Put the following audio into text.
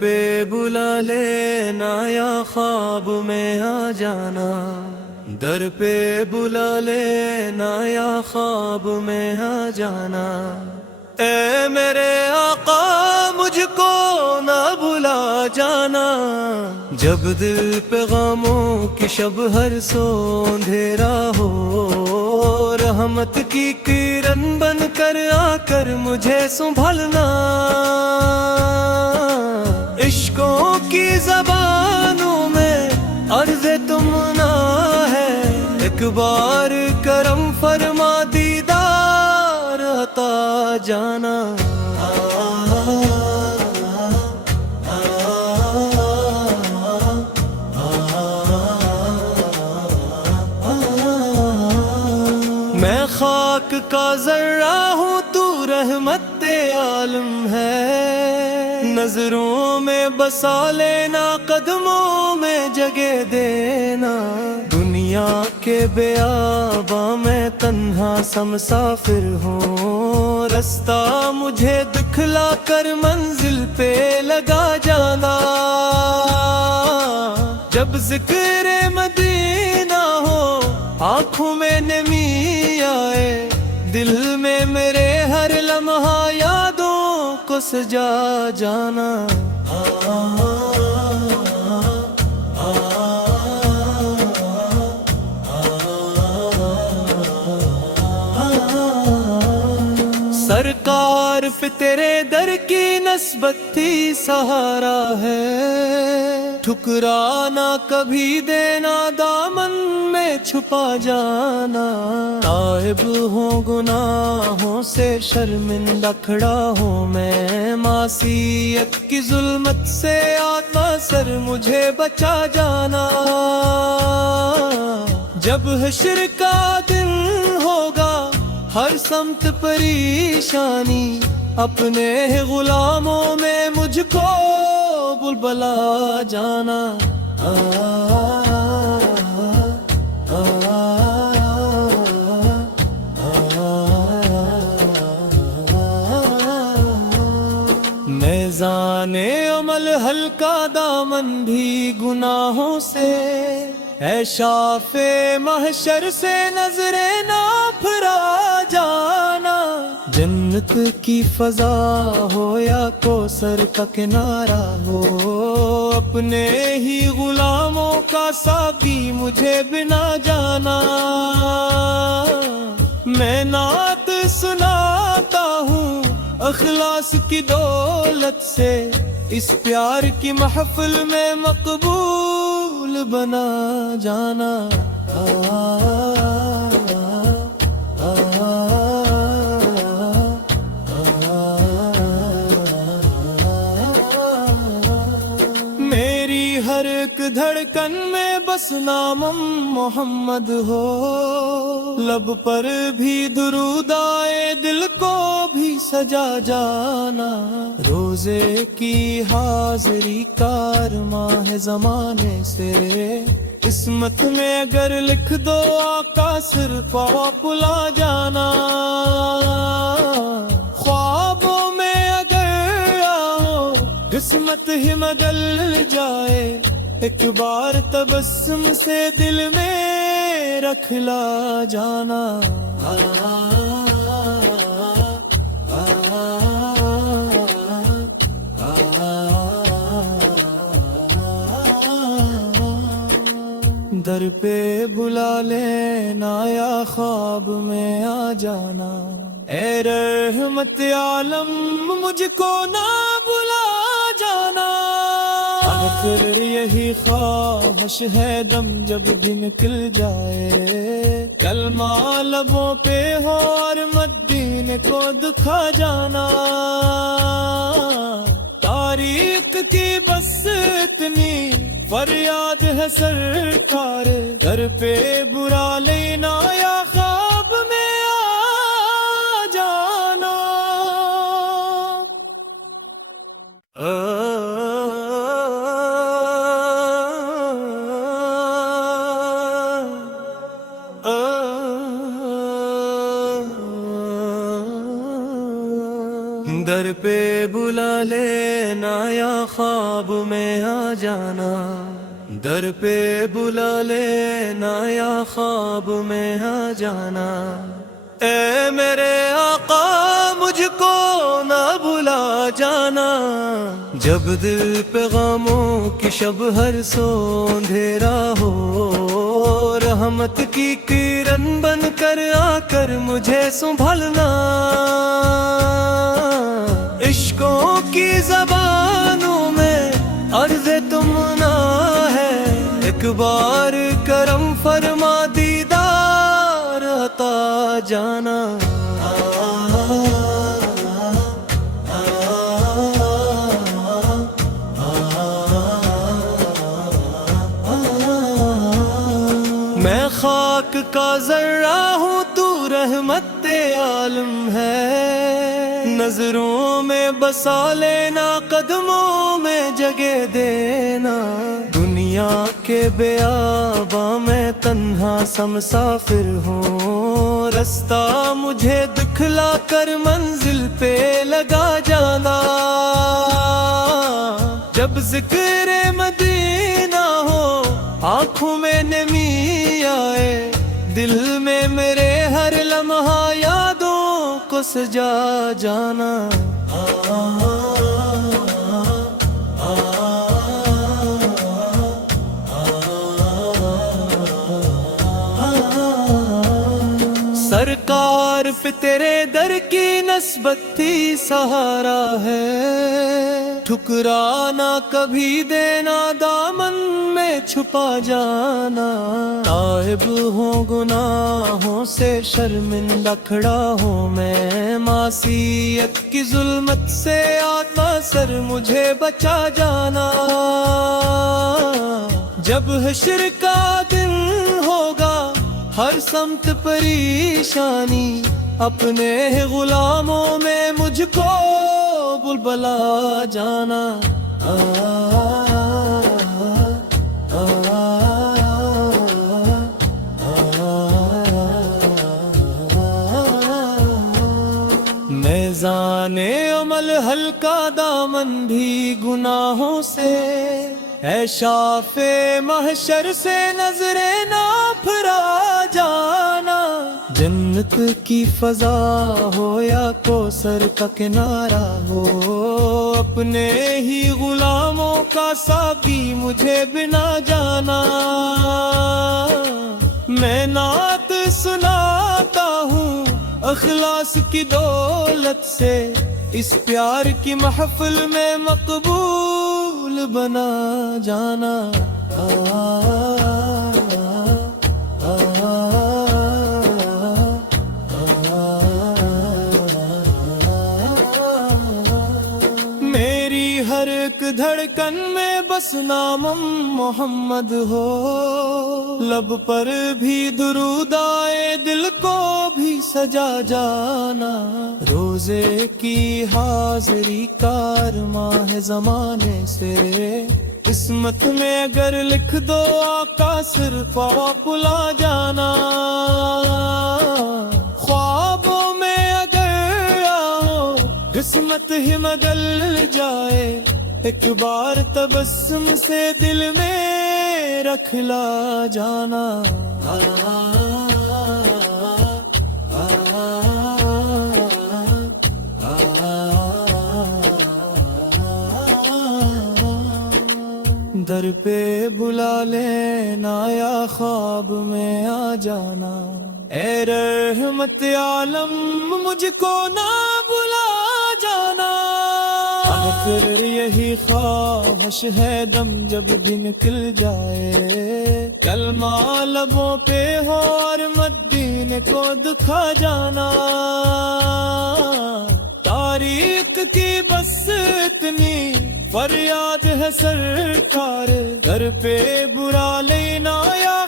پہ بلا لینا یا خواب میں آ جانا، در پہ بلا لینا یا خواب میں آ جانا، اے میرے آقا مجھ کو نہ بھلا جانا، جب دل پہ غموں کی شب ہر سو اندھیرا ہو، رحمت کی کرن بن کر آ کر مجھے سنبھلنا، عشقوں کی زبانوں میں عرض تمنا ہے، ایک بار کرم فرما دیدار عطا جانا، میں خاک کا ذرہ ہوں تو رحمت عالم ہے، نظروں میں بسا لینا قدموں میں جگہ دینا، دنیا کے بیاباں میں تنہا سا مسافر ہوں، رستہ مجھے دکھلا کر منزل پہ لگا جانا، جب ذکر مدینہ ہو آنکھوں میں نمی آئے، دل میں میرے ہر لمحہ یادوں کو سجا جانا، سرکار پہ تیرے در کی نسبت تھی سہارا ہے، ٹھکرانا کبھی دینا دامن میں چھپا جانا، تائب ہوں گناہوں سے شرمندہ کھڑا ہوں میں، معصیت کی ظلمت سے آتا سر مجھے بچا جانا، جب حشر کا دن ہوگا ہر سمت پریشانی، اپنے غلاموں میں مجھ کو بلبلا جانا، میزان عمل ہلکا دامن بھی گناہوں سے، اے شافع محشر سے نظریں نہ پھرا جانا، جنت کی فضا ہو یا کوثر کا کنارہ ہو، اپنے ہی غلاموں کا ساقی مجھے بنا جانا، میں نعت سناتا ہوں اخلاص کی دولت سے، اس پیار کی محفل میں مقبول بنا جانا، میری ہر ایک دھڑکن میں بس نام محمد ہو، لب پر بھی درود آئے دل کو بھی سجا جانا، روزے کی حاضری کارواں ہے زمانے سے، قسمت میں اگر لکھ دو آقا صرف پلا جانا، خوابوں میں اگر آؤ قسمت ہی بدل جائے، ایک بار تبسم سے دل میں رکھ لا جانا، در پہ بلا لینا یا خواب میں آ جانا، اے رحمت عالم مجھ کو نہ بلا جانا، آخر یہی خواہش ہے دم جب بھی نکل جائے، کلمہ لبوں پہ ہو اور مدینے کو دکھا جانا، تاریخ کی بس اتنی فریاد ہے سرکار، در پہ برا لینا یا خواب میں آ جانا، در پہ بلا لینا یا خواب میں آ جانا، در پہ بلا لینا یا خواب میں آ جانا، اے میرے آقا مجھ کو نہ بھلا جانا، جب دل پہ غموں کی شب ہر سو اندھیرا ہو، رحمت کی کرن بن کر آ کر مجھے سنبھلنا، عشقوں کی زبانوں میں عرض تمنا ہے، ایک بار کرم فرما دیدار عطا جانا، میں خاک کا ذرہ ہوں تو رحمت عالم ہے، نظروں میں بسا لینا قدموں میں جگہ دینا، دنیا کے بیاباں میں تنہا سا مسافر ہوں، رستہ مجھے دکھلا کر منزل پہ لگا جانا، جب ذکر مدینہ ہو آنکھوں میں نمی آئے، دل میں میرے ہر لمحہ یادوں کو سجا جانا، سرکار پہ تیرے در کی نسبت تھی سہارا ہے، ٹھکرانا کبھی دینا دامن میں چھپا جانا، تائب ہوں گناہوں سے شرمندہ کھڑا ہوں میں، معصیت کی ظلمت سے آتا سر مجھے بچا جانا، جب حشر کا دن ہوگا ہر سمت پریشانی، اپنے غلاموں میں مجھ کو بلبلا جانا، میزان عمل ہلکا دامن بھی گناہوں سے، اے شافع محشر سے نظریں نہ پھرا جانا، جنت کی فضا ہو یا کوثر کا کنارہ ہو، اپنے ہی غلاموں کا ساقی مجھے بنا جانا، میں نعت سناتا ہوں اخلاص کی دولت سے، اس پیار کی محفل میں مقبول بنا جانا، میری ہر ایک دھڑکن میں بس نام محمد ہو، لب پر بھی درود آئے دل کو بھی سجا جانا، روزے کی حاضری کارواں ہے زمانے سے، قسمت میں اگر لکھ دو آقا صرف آپ لا جانا، خوابوں میں اگر آؤ قسمت ہی بدل جائے، ایک بار تبسم سے دل میں رکھ لا جانا، در پہ بلا لینا یا خواب میں آ جانا، اے رحمت عالم مجھ کو نہ بلا جانا، آخر یہی خواہش ہے دم جب بھی نکل جائے، کلمہ لبوں پہ ہو اور مدینے کو دکھا جانا، تاریخ کی بس اتنی فریاد ہے سرکار، در پہ برا لینا یا